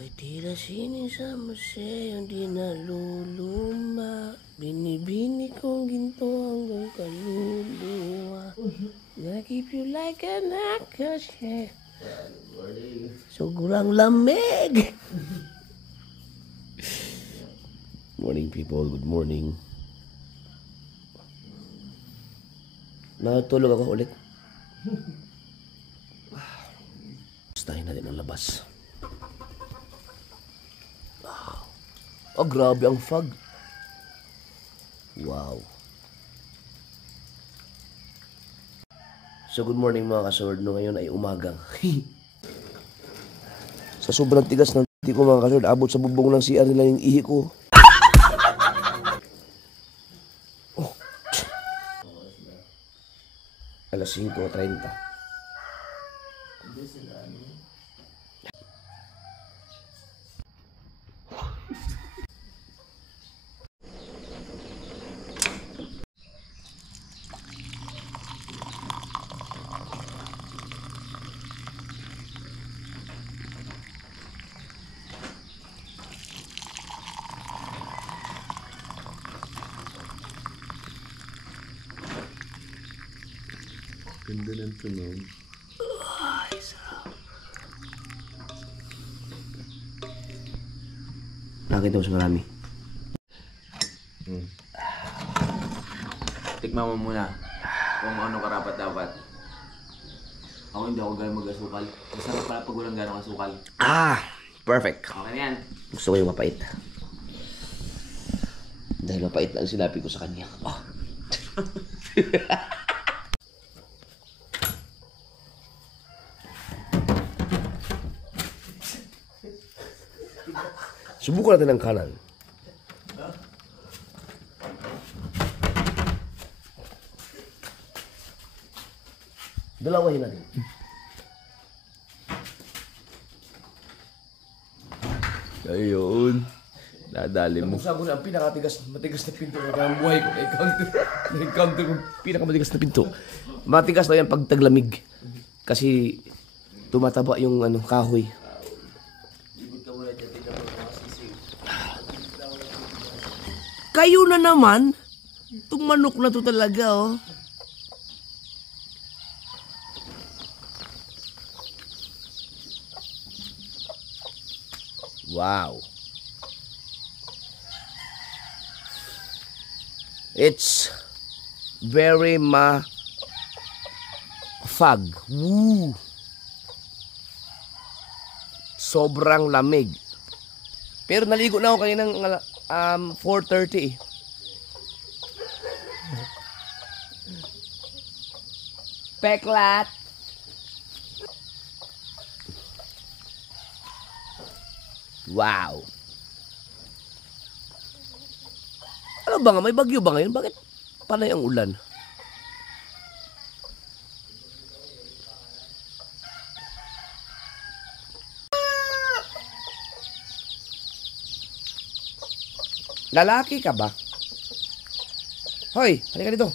Ako'y tila sining sa museo, di naluluma. Binibini kong ginto hanggang kaluluwa. Gonna keep you like an anchor. Sobrang lamig! Morning people, good morning. Natulog ako ulit. Gustahin natin ang labas. Oh, grabe ang fog. Wow. So, good morning mga kasword. No, ngayon ay umaga. Sa sobrang tigas ng titi ko mga kasword, abot sa bubong ng CR nila yung ihi ko. Oh. Alas 5:30. Ganda ng tunog. Ay, sarap. Nakita mo sa marami. Tikman mo muna kung ano karapat dapat. Ako hindi ako gano'ng mag-asukal. Masarap pala pag walang gano'ng asukal. Perfect. Okay na yan. Gusto ko yung mapait. Dahil mapait na ang sinabi ko sa kanya. Oh. Subukan natin ang kanan. Dalawahin natin. Ayun. Nadali mo. Sabi ko na ang matigas na pinto ng buhay ko. Na-encounter ko pinakamatigas na pinto. Matigas na yan pag taglamig. Kasi tumataba yung kahoy. Kayo na naman. Itong manok na to talaga, oh. Wow. It's very fog. Woo. Sobrang lamig. Pero naligo na ako kaninang 4:30. Peklat. Wow. Ano ba nga? May bagyo ba ngayon? Bakit panay ang ulan? Lalaki ka ba? Hoy, halika dito.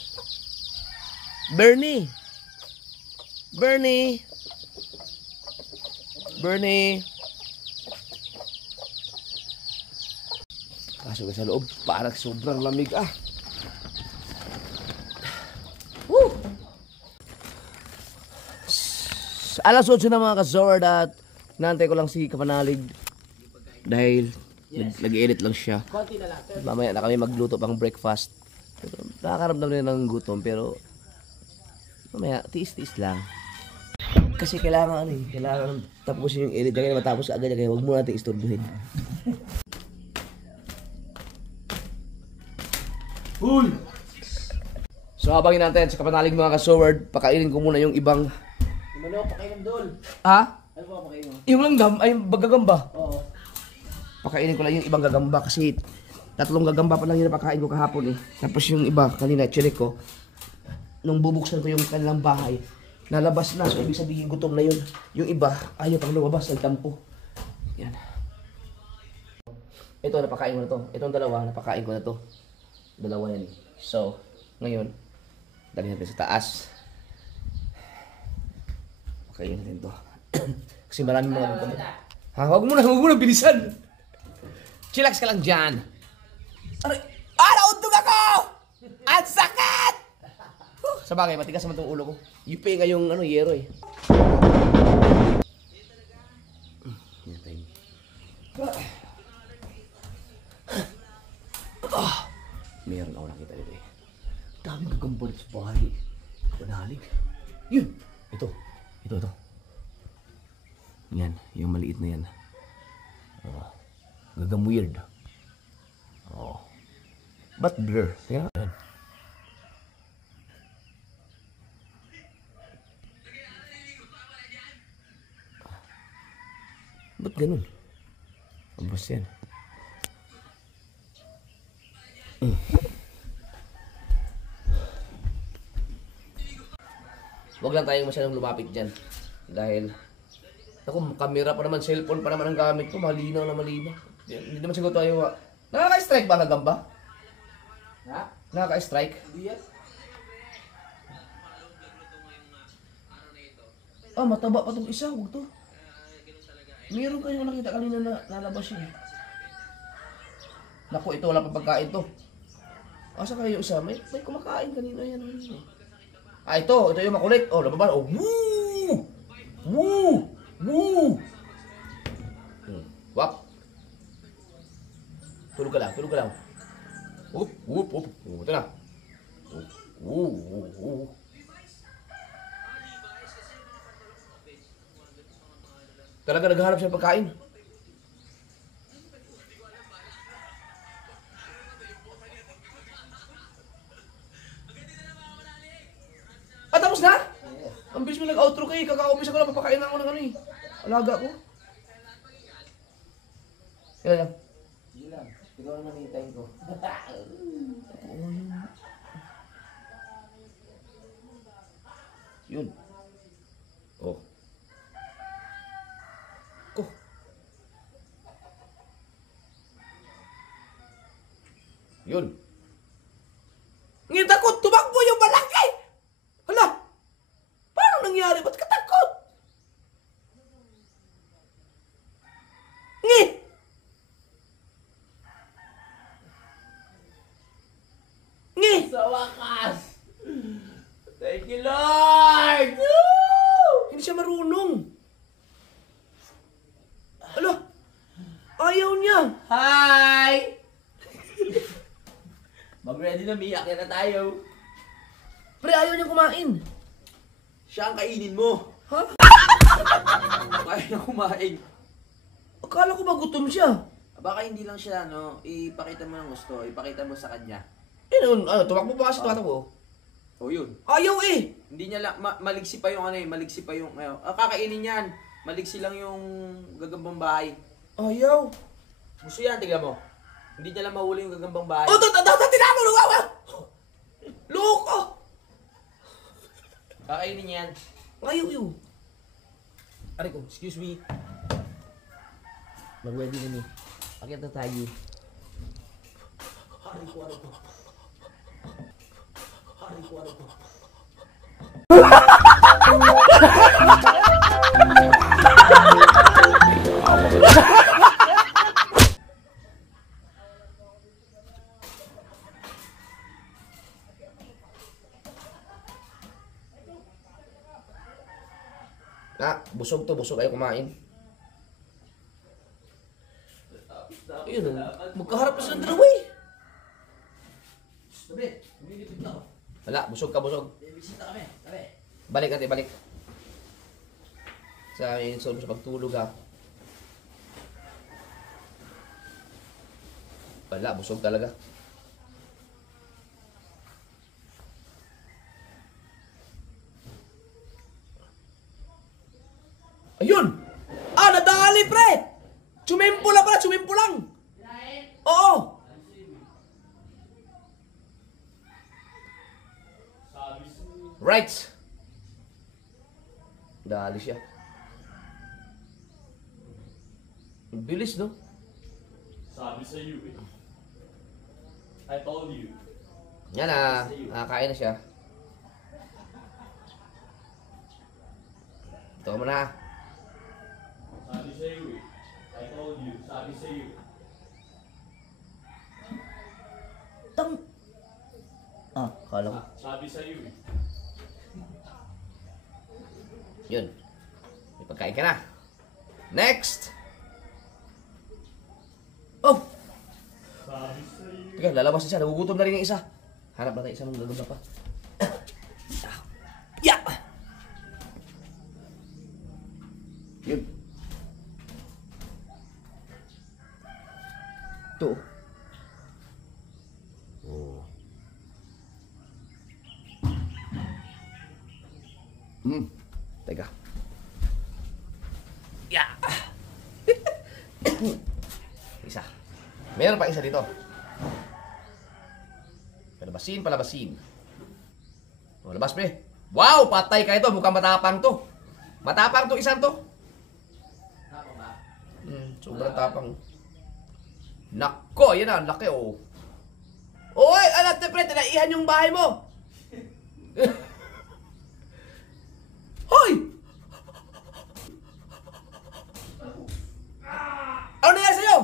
Bernie. Bernie. Bernie. Pasok ka sa loob. Parang sobrang lamig Woo! Alas 8 na mga kasord at naantay ko lang si Kapanalig dahil nag-edit lang siya. Mamaya na kami magluto pang breakfast. Pero nakakaramdam rin ng gutom pero mamaya tiis-tiis lang. Kasi kailangan tapusin yung edit. Kaya matapos agad kaya huwag mo natin istorbuhin. Uy! So habang inaantay sa Kapanalig mga kasoward, pakainin ko muna yung ibang... Ano pakainin doon? Ha? Ano ba pakainin mo? Yung langgam ay yung gagamba. Oo. Pakainin ko lang yung ibang gagamba kasi 3 gagamba pa lang yung napakain ko kahapon eh. Tapos yung iba kanina chinek ko. Nung bubuksan ko yung kanilang bahay, nalabas na. So ibig sabihin gutom na yun. Yung iba ayaw pang lumabas, nagtampo. Yan. Ito napakain ko na to. Itong dalawa napakain ko na to. Dalawa yan. So, ngayon, dali natin sa taas. Pakainin natin to. Kasi maraming mga gutom. Ha, huwag mo na bilisan. Chillax ka lang dyan. Aray! Ah, nauntog ako! Ang sakit! Sa bagay, matigas naman itong ulo ko. Yupi nga yung yero eh. Yan tayo. Meron ako nakita dito eh. Daming gagambal sa bahay. Panalig. Yun! Ito. Yan, yung maliit na yan. Gagam weird. But blur. Yan. Ba't ganun? Abos yan. Huwag lang tayong masyadong lumapit dyan. Dahil, ako, camera pa naman, cellphone pa naman ang gamit ko. Malinaw na malinaw. Hindi naman siguro tayo. Nakaka-strike ba gagamba? Ha? Nakaka-strike? Hindi yan. Ah, mataba pa itong isa. Huwag to. Meron kayong nakita kanina na nalabas yun. Naku, ito wala pa pagkain to. Asa kayo isa? May kumakain kanina yan. Ah, ito yung makulit. Oh, nababa. Oh, woo! Woo! Woo! Wap. Tulog ka lang. Whoop, whoop, whoop. Ito na. Woo, woo, woo. Talaga naghahanap siya ng pagkain. Ah, tapos na? Ang bilis mo nag-outro kayo. Kakaumpisa ko lang, papakain na ako ng alaga ko. Kailan lang? Sige lang. Ikaw naman hintayin ko. Yun. Oh. Ko. Yun. Ngayon takot, tumakbo yung malaki! Hala! Paano nangyari? Ba't ka takot? Ngi! Ngi! Sa wakas! Thank you, Lord! Hindi siya marunong. Hala! Ayaw niya! Hi! Mag-ready na, miyak na tayo. Pre, ayaw niya kumain. Siya ang kainin mo. Ha? Kaya na kumain. Akala ko ba gutom siya? Baka hindi lang siya, ipakita mo ng gusto. Ipakita mo sa kanya. Tumakbo pa kasi tumatakbo. O yun. Ayaw eh! Hindi niya lang, maligsi pa yung maligsi pa yung, kakainin yan. Maligsi lang yung gagambang bahay. Ayaw. Gusto yan, tignan mo. Hindi niya lang mahuli yung gagambang bahay. Oh, tinamo! Luwawa! Loko! Kakainin niya yan. Ayaw yun. Aray ko, excuse me. Mag-ready na ni. Akit na tayo. Aray ko. Busog ayaw kumain. Ayun, magkaharap na silang dalawa eh. Sabi, humilipid na ako. Wala, busog ka. Bisita kami, sabi. Balik ate, balik. Sa amin, sa pagtulog ha. Wala, busog talaga. Ayun! Ah, nadali pre! Tsumimpo lang pala, tsumimpo lang! Oo! Right! Dali siya. Ang bilis, no? Sabi sa iyo eh. I told you. Yan na, nakakain na siya. Ito mo na. Sabi sa iyo eh. Sabi sa iyo. Kala ko. Sabi sa iyo. Yun. May pagkain ka na. Next! Oh! Sabi sa iyo. Teka, lalabas isa. Nagugutom na rin yung isa. Hanap na tayo isa mong gagamba pa. Yeah! Yun. Ito. Oh. Teka. Yeah! Isa. Meron pa isa dito. Palabasin. O, labas pre. Wow! Patay ka ito. Mukhang matapang to. Matapang to isang to. Tapos ba? Sobrang tapang. Nako, yan na. Laki oh. Oy! Alat na pre. Tinaihan yung bahay mo. Hoy! Ano nangyari sa'yo?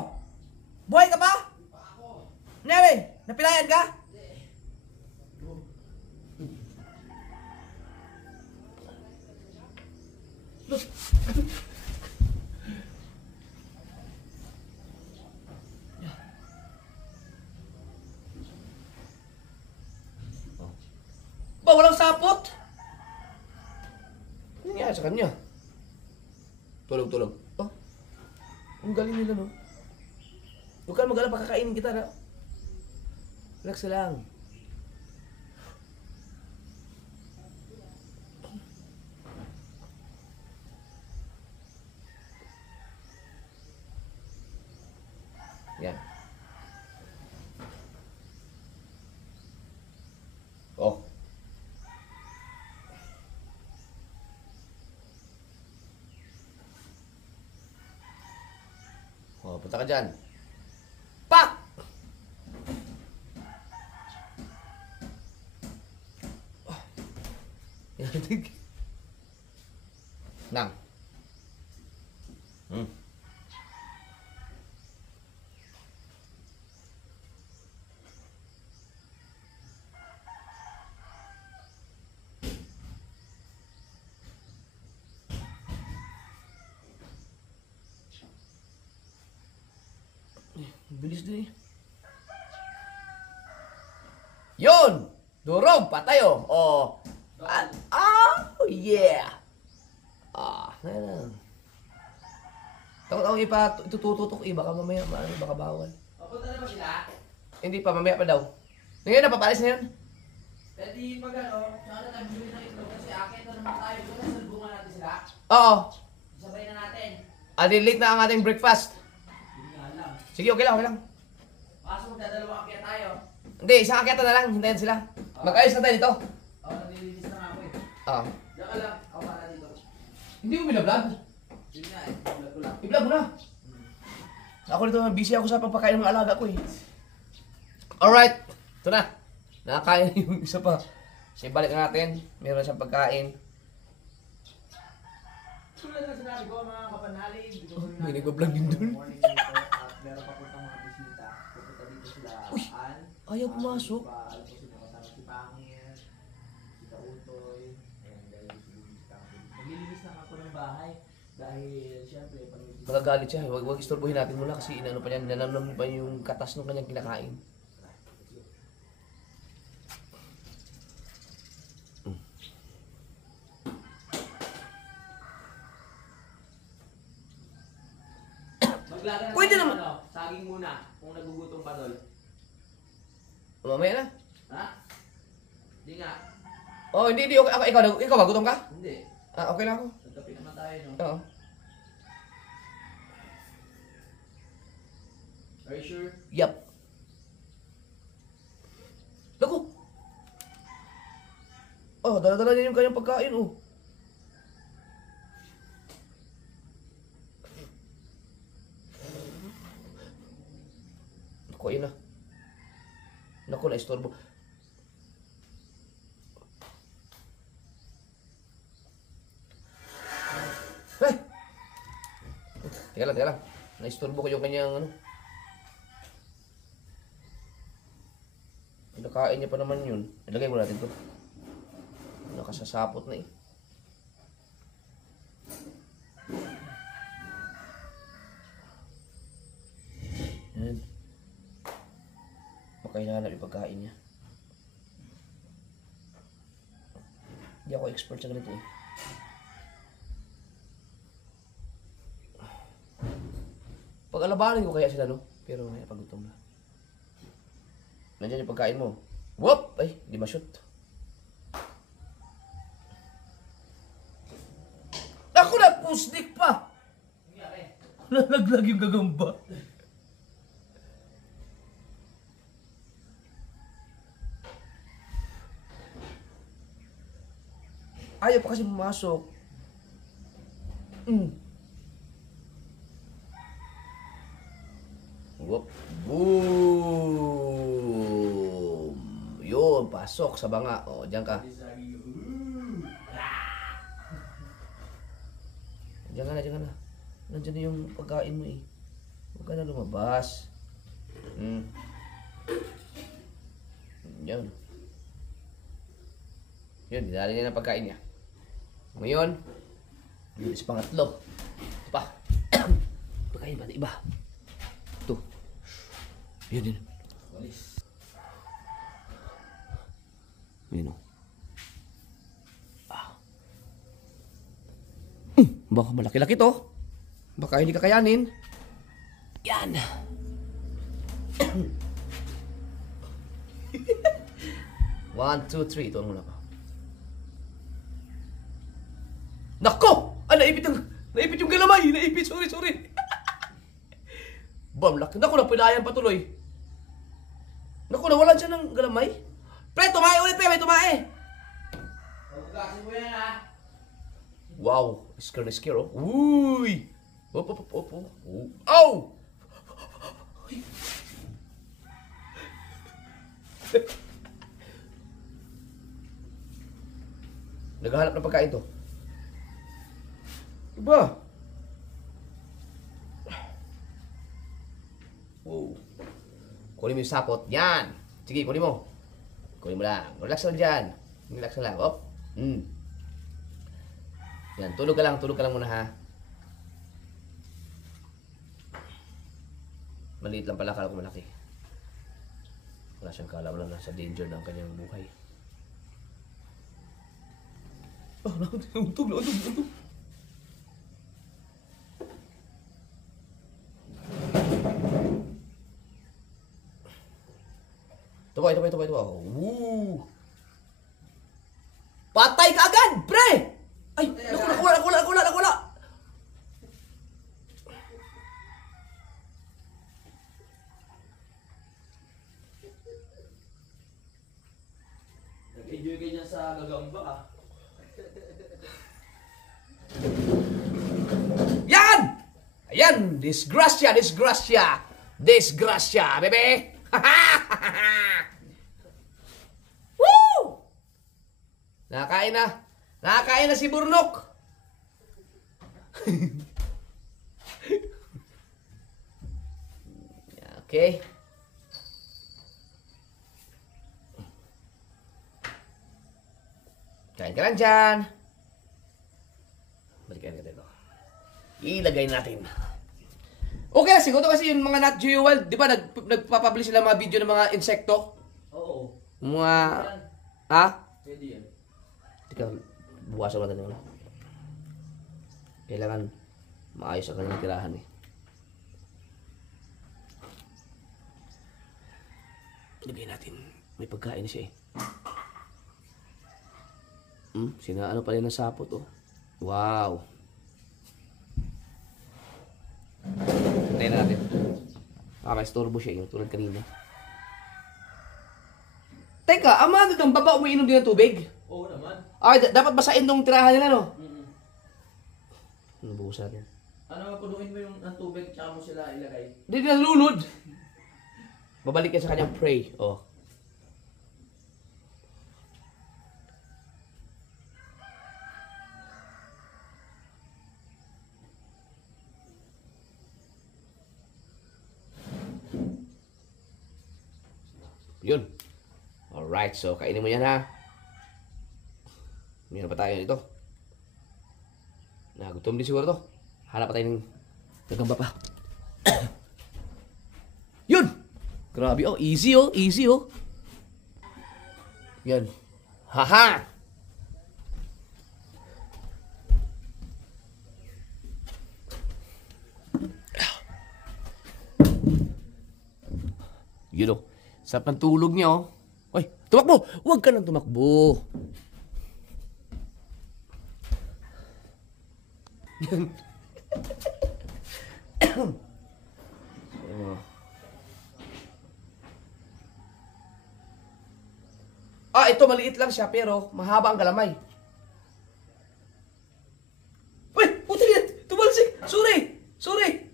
Buhay ka pa? Nangyari? Napilayan ka? Ba, walang sapot? Ano nangyari sa kanya? Tulog. Oh, ang galing nila, no? Huwag ka mag-alala, pakakainin kita, na. Relax lang. Yan. Oh. Oh, punta ka dyan. Pak! Oh. Yan. Nang. Bilis din eh. Yun! Durog! Patay oh! Oh! Oh! Yeah! Ngayon lang. Takot ako itututok eh. Baka mamaya, baka bawal. Papunta na ba sila? Hindi pa, mamaya pa daw. Ngayon, napapalis na yun. Pwede pag ano, saka na tayo bumili ng itlog kasi akit na naman tayo. Kung nasalbungan natin sila, Oo. sabay na natin. Late na ang ating breakfast. Hindi nga lang. Sige, okay lang. Kaso magdadalawa akit tayo. Hindi, isang akyata na lang. Hintayin sila. Mag-ayos na tayo dito. Nalilinis na nga ako eh. Oo. Diyan ka lang, ako para dito. Hindi mo binablog. Yun nga eh, vlog ko lang. I-vlog mo na. Ako dito, busy ako sa pagpakain ng mga alaga ko eh. Alright. Ito na. Nakakain na yung isa pa. Kasi balik na natin. Meron siyang pagkain. Tulad na sinabi ko mga kapanalig. May nag-vlog din dun. Morning dito at meron pa puntang mga bisita. Pupunta dito sila. Uy, ayaw pumasok. Alam ko sino kasama si Pangir, si Kautoy, ayan dahil si Pangir. Maglilinis lang ako ng bahay dahil siyempre pag Magagalit siya. Huwag istorbohin natin muna kasi inano pa niya. Nanamnam pa yung katas ng kanyang kinakain. Maglaga Pwede naman. Saging muna kung nagugutom pa doon. Mamaya na. Ha? Hindi nga. Oh, hindi. Okay, ikaw ba? Gutom ka? Hindi. Okay lang ako. Nagkape naman tayo, no? Oo. Are you sure? Yup. Naku! Oh, dala-dala niya yung kanyang pagkain, oh. Naku, ayun na. Naku, na-istorbo. Teka lang. Naisturbo ko yung kanyang ano. Pinakain niya pa naman yun. Ilagay mo natin to. Nakasasapot na eh. Yan. Makailangan yung pagkain niya. Hindi ako expert sa ganito eh. Pag-alabanin ko kaya sila, no? Pero may pagutom na. Nandiyan yung pagkain mo. Whoop! Ay, di ma-shoot. Ako na! Pusdik pa! Nalaglag yung gagamba. Ayaw pa kasi pumasok. Whoop. Boom! Yun, pasok sa banga. O, diyan ka. Diyan ka na, diyan ka na. Nandiyan na yung pagkain mo eh. Huwag ka na lumabas. Yan. Yun, dinali niya ng pagkain niya. Ngayon, yun is pangatlo. Ito pa. Pagkain ba? Iba. Ito. Yun, yun. Yun o. Baka malaki-laki to. Baka hindi kakayanin. Yan. One, two, three. Ito muna pa. Nako! Naipit yung galamay. Naipit, sorry. Bam, laki. Naku, napilayan patuloy. Naku, nawalan siya ng galamay. Pre, tumae ulit, pre. May tumae. Hugasin mo yan, ha? Wow, scare na scare, oh. Uy! Op. Ow! Naghahanap ng pagkain to. Iba? Wow. Kunin mo yung sapot. Yan! Sige, kunin mo. Kunin mo lang. Relax lang dyan. Relax lang. Op. Yan, tulog ka lang muna ha. Maliit lang pala, kala ko malaki. Wala siyang kala, wala nasa danger ng kanyang buhay. Untog. Ito. Woo! Patay ka agad, pre! Ay, nakula. Nag-enjoy ka niya sa gagamba, ah. Yan! Ayan, disgrasya, bebe! Woo! Nakakain na si Burnok. Okay. Kain ka lang dyan. Balikan ka dito. Ilagay natin. Okay na, siguro kasi yung mga Nat Geo World, di ba nagpapublish sila mga video ng mga insekto? Oo. Mga... Ha? Pwede yan. Tika, buwasan natin yun. Kailangan maayos ang kanyang tirahan eh. Lagay natin. May pagkain siya eh. Sinaano pa rin ng sapot oh. Wow. Hintayin natin. Istorbo siya yung tulad kanina. Teka, ang mga gagamba ba umiinom din ng tubig? Oo naman. Ay, dapat basain nung tirahan nila, no? Nabuhusan yan. Ano, punuin mo yung ng tubig tsaka mo sila ilagay. Hindi nalulod. Babalik yan sa kanyang prey. Oh. Yun. Alright, so kainin mo yan ha. Meron pa tayo nito. Nagutom din siguro to. Hanap pa tayo ng nagamba pa. Yun! Grabe oh, easy oh, easy oh. Yan. Haha! Yun oh. Sa pantulog niya oh. Ay, tumakbo! Huwag ka nang tumakbo. Yan. Oh. Ah, ito maliit lang siya pero mahaba ang galamay. Uy! Puti yan! Tumalsik! Sorry! Sorry!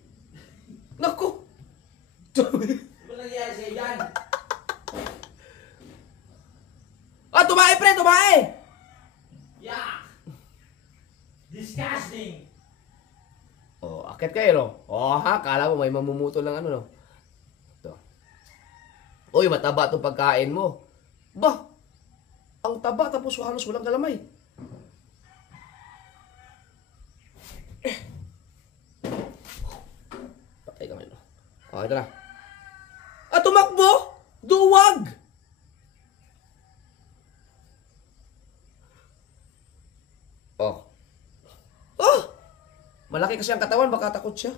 Naku! Ano nangyari sa'yo yan? Ah, tumae pre! Tumae! Yuck! Disgusting! Oh, akit kayo no? Oh ha, kala mo may mamumuto lang ano no? Ito. Uy, mataba itong pagkain mo. Bah! Ang taba tapos halos walang galamay. Patay kami no? Oh, ito na. Ah, tumakbo! Duwag! Oh. Oh! Malaki kasi ang katawan, baka takot siya.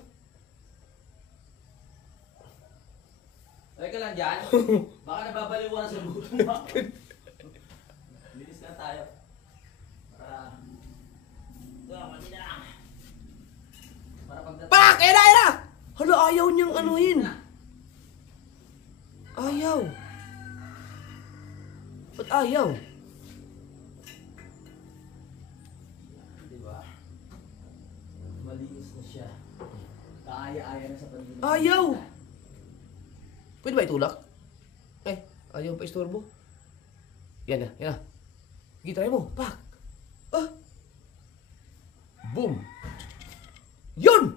Try ka lang dyan. Baka nababaliwan sa gutom mo. Bilis na tayo. Para... Ito, mali na lang. Para pagdating... Pak! Era! Era! Hala, ayaw niyang anuhin. Ayaw. Ba't ayaw? Diba? Malinis na siya. Kaaya-aya na sa pagdating. Ayaw! Pwede ba itulak? Eh, ayaw pa istorbo. Yan na, yan na. Sige, try mo. Pak! Ah! Boom! Yun!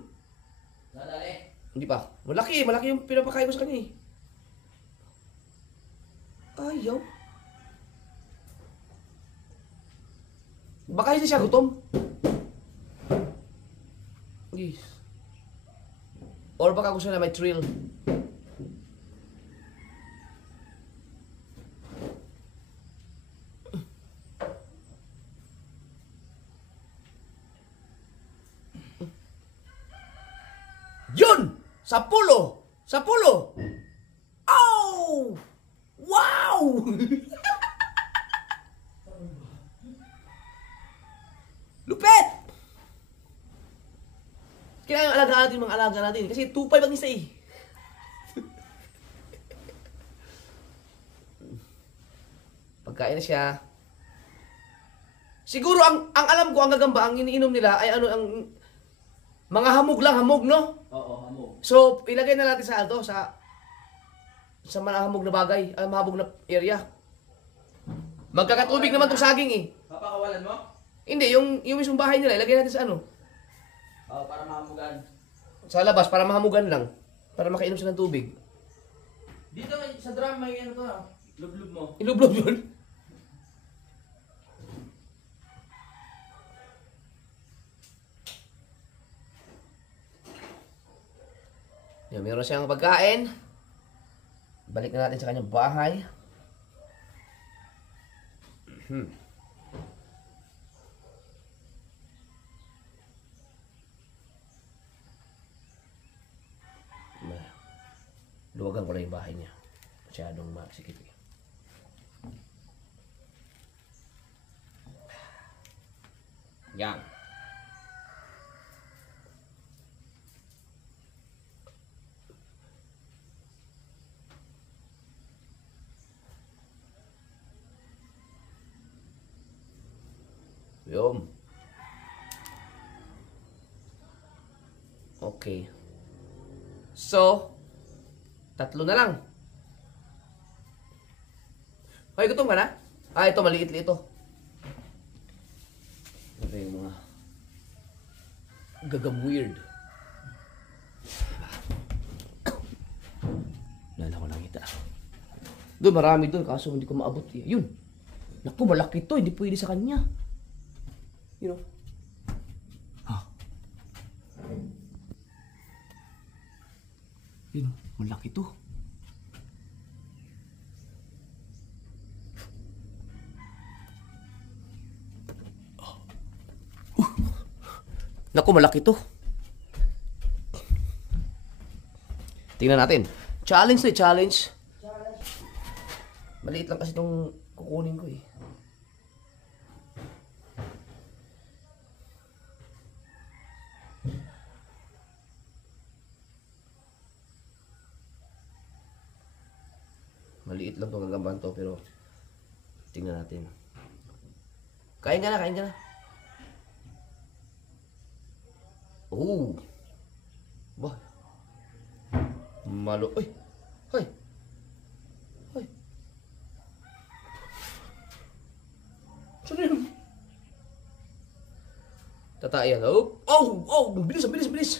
Nadali. Hindi pa. Malaki yung pinapakain mo sa kanya eh. Ayaw. Baka hindi siya gutom. Yes. Or baka gusto na may thrill. Yun! Sapulo! Sapulo! Oh! Wow! Lupet! Kailangan alagaan natin mga alaga natin. Kasi 2.5 ang isa eh. Pagkain na siya. Siguro ang alam ko, ang gagamba, ang iniinom nila ay ano, ang mga hamog lang, hamog, no? Oo, hamog. So, ilagay na natin sa ano, sa mahamog na bagay, mahamog na area. Magkakatubig naman 'tong saging eh. Papakawalan mo? Hindi, yung mismong bahay nila, ilagay natin sa ano? Oo, para mahamugan. Sa labas, para mahamugan lang. Para makainom sila ng tubig. Dito sa drum may ano to, lublob mo. Ilublob yun. Yan, meron siyang pagkain. Balik na natin sa kanyang bahay. Luwagan ko na yung bahay niya. Masyadong masikip eh. Yan. Yun. Okay. So, 3 na lang. Ay, gutom ka na? Ah, ito, maliit ito. Ito yung mga gagam weird. Lala ko lang kita. Doon, marami doon, kaso hindi ko maabot eh. Yun. Naku, malaki to, hindi pwede sa kanya. You know? Ha? Yun, malaki to. Naku, malaki to. Tingnan natin. Challenge to eh, challenge. Maliit lang kasi itong kukunin ko eh. Maliit lang itong gagamban to, pero tingnan natin. Kain ka na, kain ka na. Oh. Bah. Malo. Uy. Hoy. Hoy. Saan yun? Tatay yan. Oh. Oh. Oh. Bilis, bilis, bilis.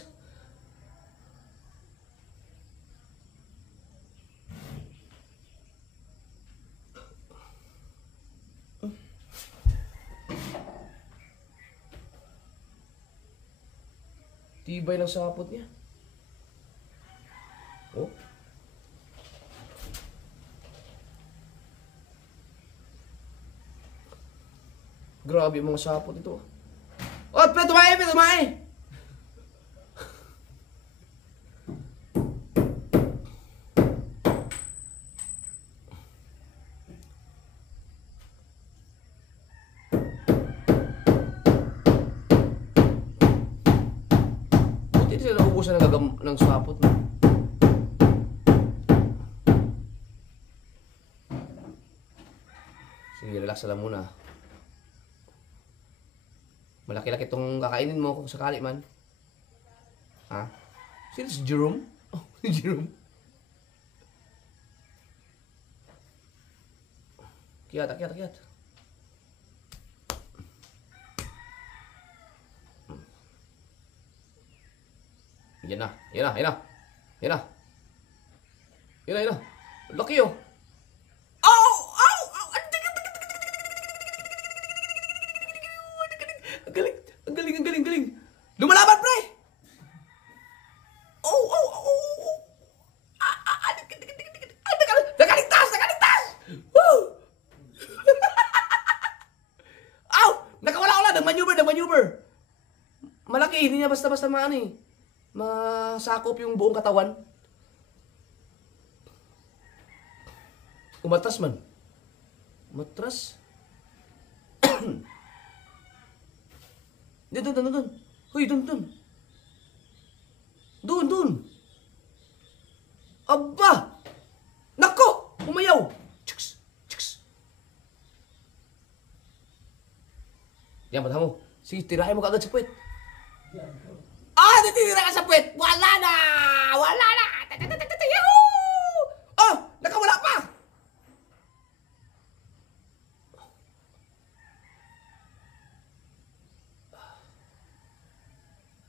Tibay ng sapot niya. Oh. Grabe yung mga sapot ito. Oh, pre, tumae, pre, tumae! Buti sila naubusan ng sapot. No? Sige, relax lang muna. Malaki-laki itong kakainin mo kung sakali man. Ha? Sino si Jerome? Oh, si Jerome. Kiyat, kiyat, kiyat. Yan na, yan na, yan na. Yan na. Yan na, yan na. Laki oh. Ang galing, ang galing, ang galing, ang galing. Lumalaban, pre! Oh, oh, oh, oh. Nakaligtas, nakaligtas! Woo! Ow! Nakawala-wala, nag-maneuver. Malaki, hindi niya basta-basta maano eh. Masakop yung buong katawan. Umatras man. Umatras. Doon. Hoy, doon. Doon. Aba! Nako! Umayaw! Chiks! Yan, mata mo. Sige, tirahin mo kaagad sa puwet. Ah! Titira ka sa puwet! Wala na! Yahoo! Oh! Nakawala pa!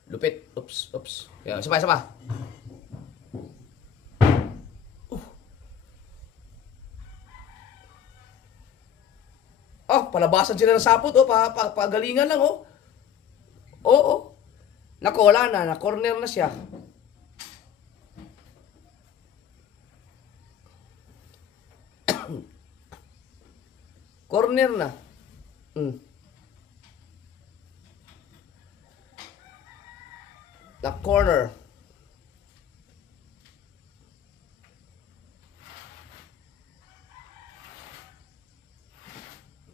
Lupit. Oops. Kaya, isa pa. Oh, palabasan sila ng sapot. Oh, pagalingan lang, oh. Oo. Naku, wala na. Na-corner na siya. Corner na. Na-corner.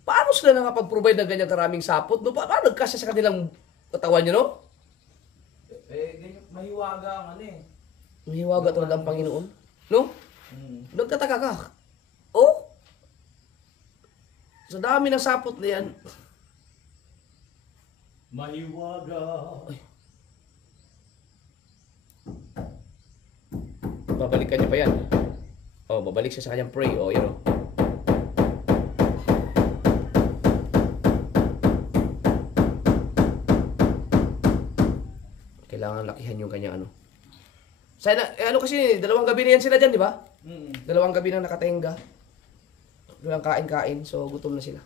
Paano sila nakapag-provide ng ganyan karaming sapot? No? Paano nagkasya sa kanilang katawan nyo, no? Ganyan, mahiwaga ang ano eh. Mahiwaga talaga ang Panginoon. No? Nagtataka ka. Oh? Sa dami ng sapot na yan. Mahiwaga. Babalikan niya pa yan. Oh, babalik siya sa kanyang pray. Oh, yun, oh. Kailangan lakihan yung kanya ano. Sana, ano kasi, dalawang gabi na yan sila dyan, di ba? Dalawang gabi na nakatenga. Walang kain-kain, so gutom na sila.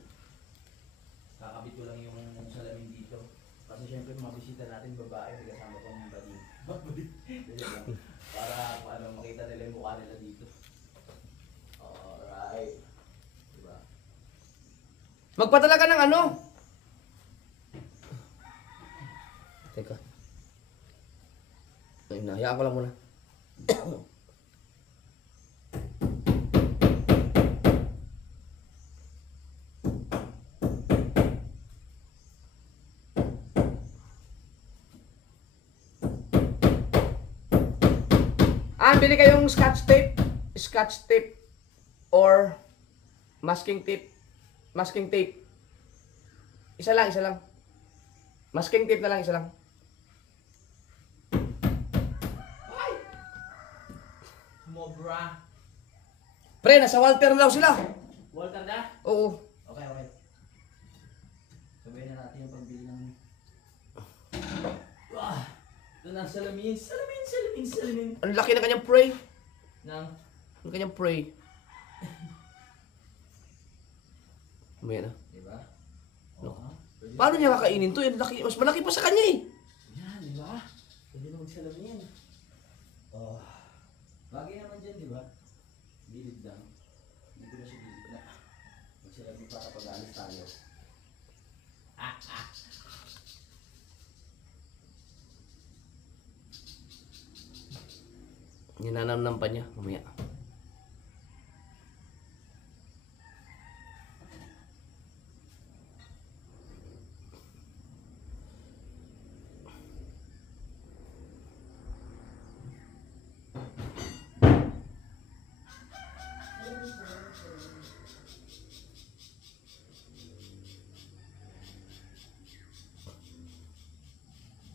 Kakabit ko lang yung salamin dito. Kasi syempre mga bisita natin babae, may kasama pang bading. Para kung ano, makita nila yung mukha nila dito. Alright. Diba? Magpadala ka ng ano? Teka. Ay, nahayaan ko lang muna. Bili kayong scotch tape or masking tape. Isa lang. Masking tape na lang, isa lang. Mobra. Pre, nasa Walter na daw sila. Walter na? Oo. Okay. Sabihin na natin yung pagbili ng... Ito na, salamin. Ang laki ng kanyang prey. Nang... Ang kanyang prey. Mamaya na. Diba? No. Oo. Pwede- Paano niya kakainin to? Yan, laki, mas malaki pa sa kanya eh. Yan, diba? Pwede na magsalamin. Oh. Bagay naman dyan, diba? Gilid lang. Dito na siya gilid na. Magsalamin para pag-alis tayo. Ninanamnam pa niya. Mamaya.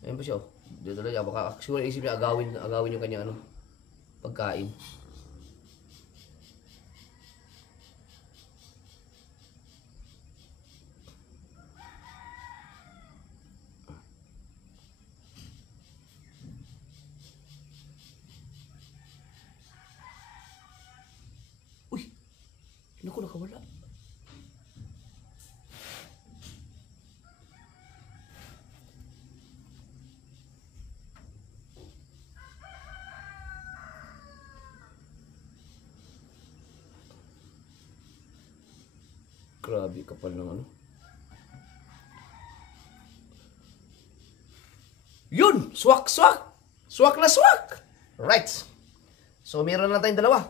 Ayun pa siya oh. Dito lang, baka siguro isip niya agawin yung kanya ano, pagkain. Uy! Naku, nakawala. Grabe kapal ng ano. Yun! Swak! Swak na swak! Right. So, meron na tayong dalawa.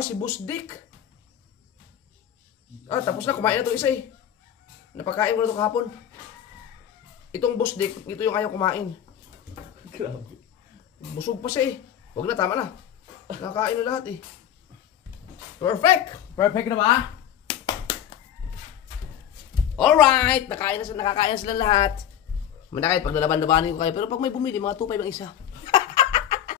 Si Boss Dick. Tapos na. Kumain na itong isa eh. Napakain ko na ito kahapon. Itong Boss Dick, ito yung ayaw kumain. Grabe. Busog pa siya eh. Huwag na, tama na. Nakakain na lahat eh. Perfect! Perfect na ba? Alright! Nakakain na sila lahat. Manakait, pag nalaban-labanin ko kayo. Pero pag may bumili, mga 2.5 ang isa.